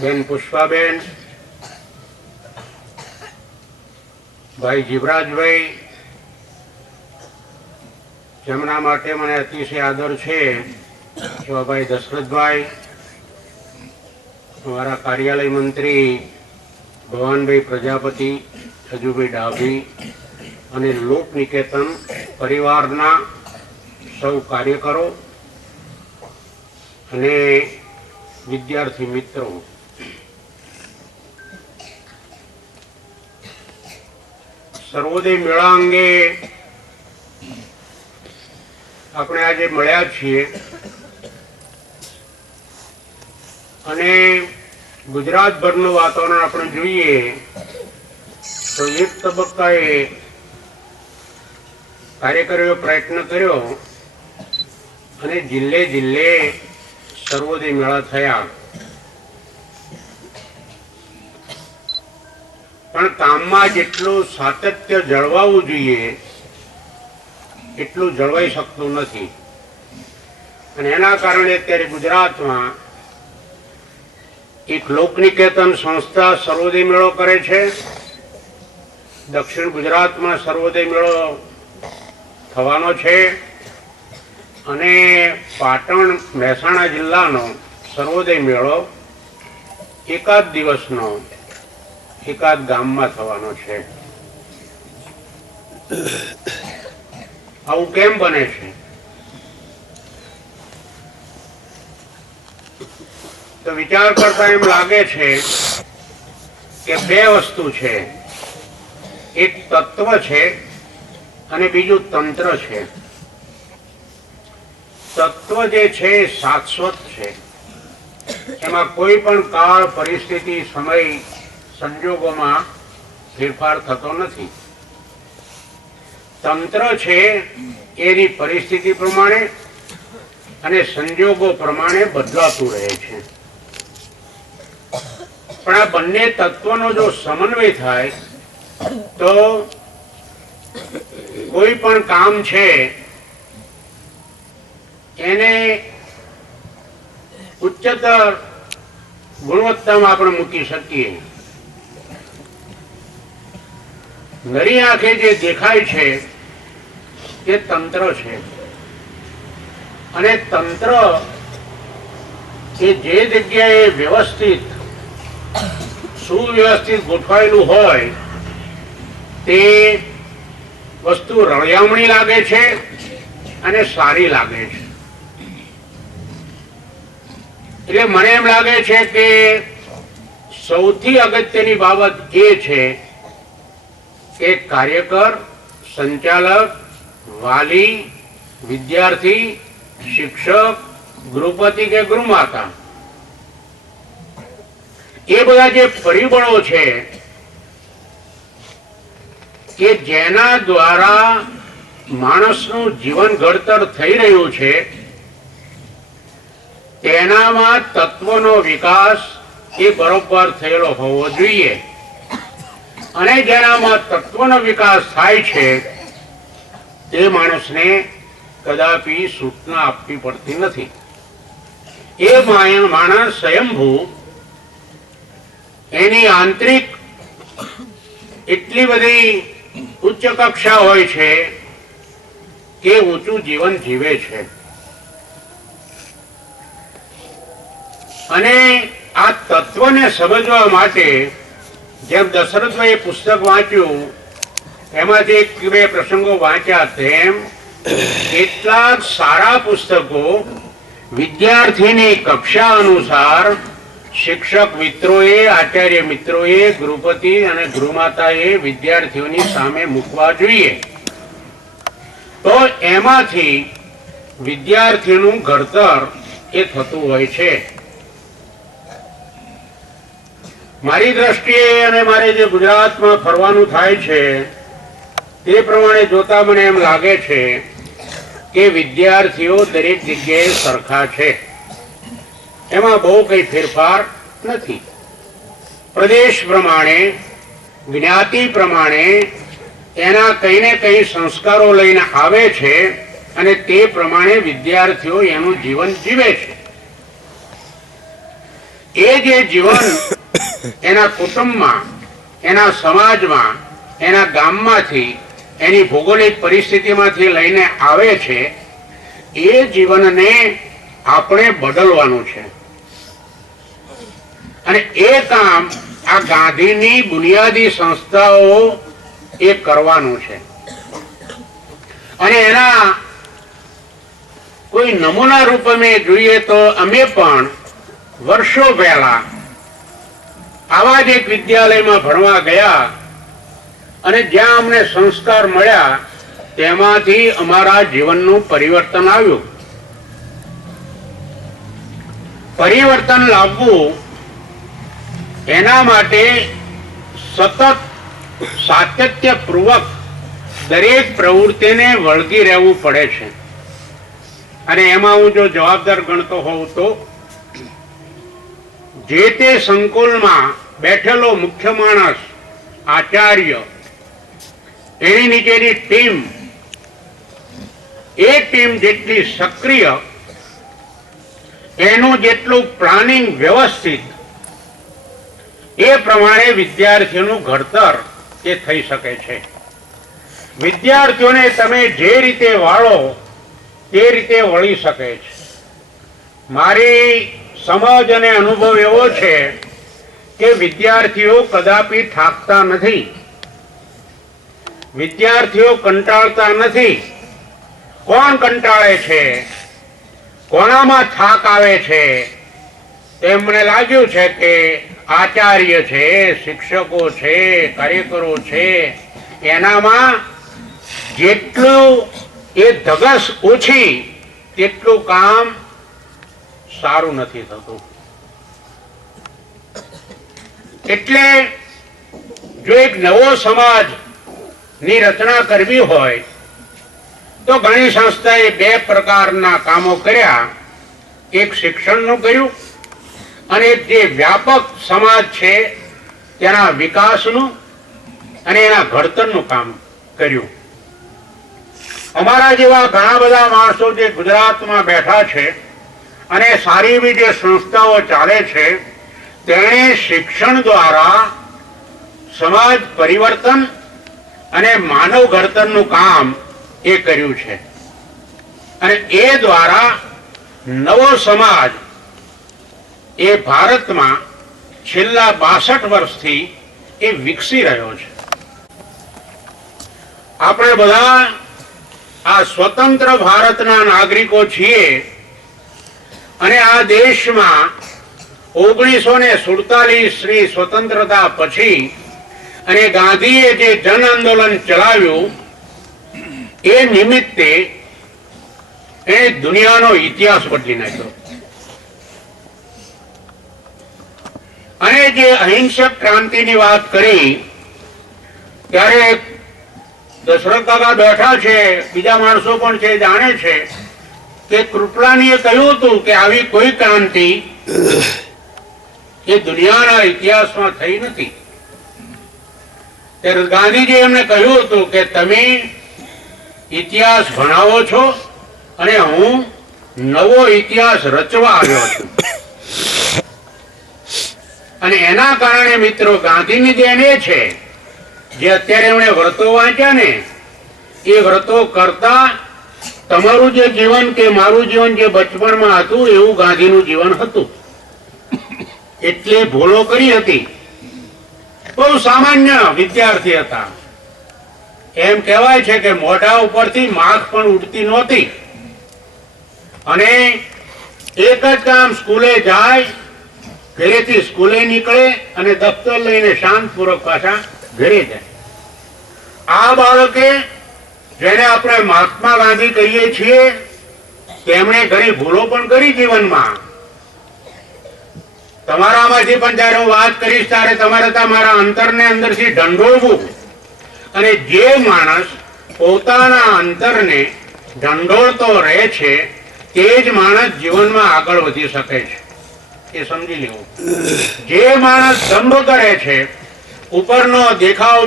બેન પુષ્પાબેન, ભાઈ જીવરાજભાઈ, જેમના માટે મને અતિશય આદર છે, એવા ભાઈ દશરથભાઈ, અમારા કાર્યાલય મંત્રી ભવાનભાઈ પ્રજાપતિ, હજુભાઈ ડાભી અને લોક નિકેતન પરિવારના સૌ કાર્યકરો અને વિદ્યાર્થી મિત્રો, સર્વોદય મેળા અંગે આપણે આજે મળ્યા છીએ અને ગુજરાતભરનું વાતાવરણ આપણે જોઈએ તો એક તબક્કાએ કાર્યકરોએ પ્રયત્ન કર્યો અને જિલ્લે જિલ્લે સર્વોદય મેળા થયા, પણ કામમાં જેટલું સાતત્ય જળવાવું જોઈએ એટલું જળવાઈ શકતું નથી અને એના કારણે અત્યારે ગુજરાતમાં એક લોકનિકેતન સંસ્થા સર્વોદય મેળો કરે છે. દક્ષિણ ગુજરાતમાં સર્વોદય મેળો થવાનો છે અને પાટણ મહેસાણા જિલ્લાનો સર્વોદય મેળો એકાદ દિવસનો એકાદ ગામમાં થવાનો છે. આવું કેમ બને છે? તો વિચાર કરતા એમ લાગે છે કે બે વસ્તુ છે, એક તત્વ છે અને બીજું તંત્ર છે. તત્વ જે છે શાશ્વત છે, એમાં કોઈ પણ કાળ, પરિસ્થિતિ, સમય, સંજોગોમાં ફેરફાર થતો નથી. તંત્ર છે એની પરિસ્થિતિ પ્રમાણે અને સંજોગો પ્રમાણે બદલાતું રહે છે. પણ આ બંને તત્વનો જો સમન્વય થાય તો કોઈ પણ કામ છે એને ઉચ્ચતર ગુણવત્તામાં આપણે મૂકી શકીએ. નરી આંખે જે દેખાય છે તે તંત્ર છે અને તંત્ર એ જે જગ્યાએ વ્યવસ્થિત સુવ્યવસ્થિત ગોઠવાયેલું હોય તે વસ્તુ રળિયામણી લાગે છે અને સારી લાગે છે. એટલે મને એમ લાગે છે કે સૌથી અગત્યની બાબત એ છે કે કાર્યકર, સંચાલક, વાલી, વિદ્યાર્થી, શિક્ષક, ગૃહપતિ કે ગૃહમાતા, એ બધા જે પરિબળો છે કે જેના દ્વારા માણસનું જીવન ઘડતર થઈ રહ્યું છે તેનામાં તત્વનો વિકાસ એ બરોબર થયેલો હોવો જોઈએ અને જેનામાં તત્વનો વિકાસ થાય છે તે માણસને કદાપી સૂચના આપવી પડતી નથી. એ માણસ સ્વયંભૂ એની આંતરિક એટલી બધી ઉચ્ચ કક્ષા હોય છે કે ઊંચું જીવન જીવે છે. અને આ તત્વને સમજવા માટે જેમ દશરથભાઈએ પુસ્તક વાંચ્યું એમાંથી એક બે પ્રસંગો વાંચ્યા તેમ કેટલાક સારા પુસ્તકો વિદ્યાર્થીની કક્ષા અનુસાર શિક્ષક મિત્રોએ, આચાર્ય મિત્રોએ, ગૃહપતિ અને ગૃહમાતાએ વિદ્યાર્થીઓની સામે મૂકવા જોઈએ. તો એમાંથી વિદ્યાર્થીનું ઘડતર એ થતું હોય છે. મારી દ્રષ્ટિએ અને મારે જે ગુજરાતમાં ફરવાનું થાય છે તે પ્રમાણે જોતા મને એમ લાગે છે કે વિદ્યાર્થીઓ દરેક જગ્યાએ સરખા છે, એમાં બહુ કઈ ફેરફાર નથી. પ્રદેશ પ્રમાણે, જ્ઞાતિ પ્રમાણે એના કઈ ને કઈ સંસ્કારો લઈને આવે છે અને તે પ્રમાણે વિદ્યાર્થીઓ એનું જીવન જીવે છે. એ જે જીવન એના કુટુંબમાં, એના સમાજમાં, એના ગામમાંથી, એની ભૌગોલિક પરિસ્થિતિમાંથી લઈને આવે છે, એ જીવનને આપણે બદલવાનું છે. અને એ કામ આ ગાંધીની બુનિયાદી સંસ્થાઓ એ કરવાનું છે. અને એના કોઈ નમૂના રૂપ અમે જોઈએ તો અમે પણ વર્ષો પહેલા આવા જ એક વિદ્યાલયમાં ભણવા ગયા અને જ્યાં અમને સંસ્કાર મળ્યા તેમાંથી અમારા જીવનનું પરિવર્તન આવ્યું. પરિવર્તન લાવવું એના માટે સતત સાતત્યપૂર્વક દરેક પ્રવૃત્તિને વળગી રહેવું પડે છે. અને એમાં હું જો જવાબદાર ગણતો હોઉં તો જે તે સંકુલમાં બેઠેલો મુખ્ય માણસ, આચાર્ય, એની નીચેની ટીમ, એ ટીમ જેટલી સક્રિય, એનું જેટલું પ્લાનિંગ વ્યવસ્થિત, એ પ્રમાણે વિદ્યાર્થીઓનું ઘડતર એ થઈ શકે છે. વિદ્યાર્થીઓને તમે જે રીતે વાળો તે રીતે વળી શકે છે. મારી સમજ અને અનુભવ એવો છે કે વિદ્યાર્થીઓ કદાપી થાકતા નથી, વિદ્યાર્થીઓ કંટાળતા નથી. કોણ કંટાળે છે, કોણામાં થાક આવે છે? તેમને લાગ્યું છે કે આચાર્ય છે, શિક્ષકો છે, કાર્યકરો છે, એનામાં જેટલું એ ધગસ ઓછી તેટલું કામ સારું નથી થતું. એટલે જો એક નવો સમાજ ની રચના કરવી હોય તો ઘણી સંસ્થાએ બે પ્રકારના કામો કર્યા. એક શિક્ષણનું કર્યું અને જે વ્યાપક સમાજ છે તેના વિકાસનું અને એના ઘડતરનું કામ કર્યું. અમારા જેવા ઘણા બધા માણસો જે ગુજરાતમાં બેઠા છે અને સારી એવી જે સંસ્થાઓ ચાલે છે, તેણે શિક્ષણ દ્વારા સમાજ પરિવર્તન અને માનવ ઘડતરનું કામ એ કર્યું છે. અને એ દ્વારા નવો સમાજ એ ભારતમાં છેલ્લા 62 વર્ષથી એ વિકસી રહ્યો છે. આપણે બધા આ સ્વતંત્ર ભારતના નાગરિકો છીએ અને આ દેશમાં 1947 ની સ્વતંત્રતા પછી અને ગાંધીએ જે જન આંદોલન ચલાવ્યું એ નિમિત્તે એ દુનિયાનો ઇતિહાસ બદલી નાખ્યો. અને જે અહિંસક ક્રાંતિની વાત કરી ત્યારે દશરથ કાકા બેઠા છે, બીજા માણસો પણ છે, જાણે છે કે કૃપલાનીએ કહ્યું હતું કે આવી કોઈ ક્રાંતિ એ દુનિયાના ઇતિહાસમાં થઈ નથી. ત્યારે ગાંધીજી એમને કહ્યું હતું કે તમે ઇતિહાસ ભણાવો છો અને હું નવો ઇતિહાસ રચવા આવ્યો છું. અને એના કારણે મિત્રો ગાંધીની દેન એ છે જે અત્યારે એમણે વ્રતો વાંચ્યા ને, એ વ્રતો કરતા તમારું જે જીવન કે મારું જીવન જે બચપણમાં હતું એવું ગાંધીનું જીવન હતું. એટલે ભૂલો કરી હતી. બહુ સામાન્ય વિદ્યાર્થી હતા. એમ કહેવાય છે કે મોઢા ઉપરથી માખ પણ ઉડતી નહોતી. અને એક જ કામ, સ્કૂલે જાય, ઘરેથી સ્કૂલે નીકળે અને દફતર લઈને શાંતપૂર્વક પાછા ઘરે જાય. આ બાળકે, જેને આપણે મહાત્મા ગાંધી કહીએ છીએ, તેમણે ઘણી ભૂલો પણ કરી જીવનમાં. તમારામાંથી પણ જયારે હું વાત કરીશ ત્યારે તમારે તમારા અંતરને અંદરથી ઢંઢોળવું. અને જે માણસ પોતાના અંતરને ઢંઢોળતો રહે છે તે જ માણસ જીવનમાં આગળ વધી શકે છે. એ સમજી લેવું. જે માણસ દંભ કરે છે, ઉપરનો દેખાવ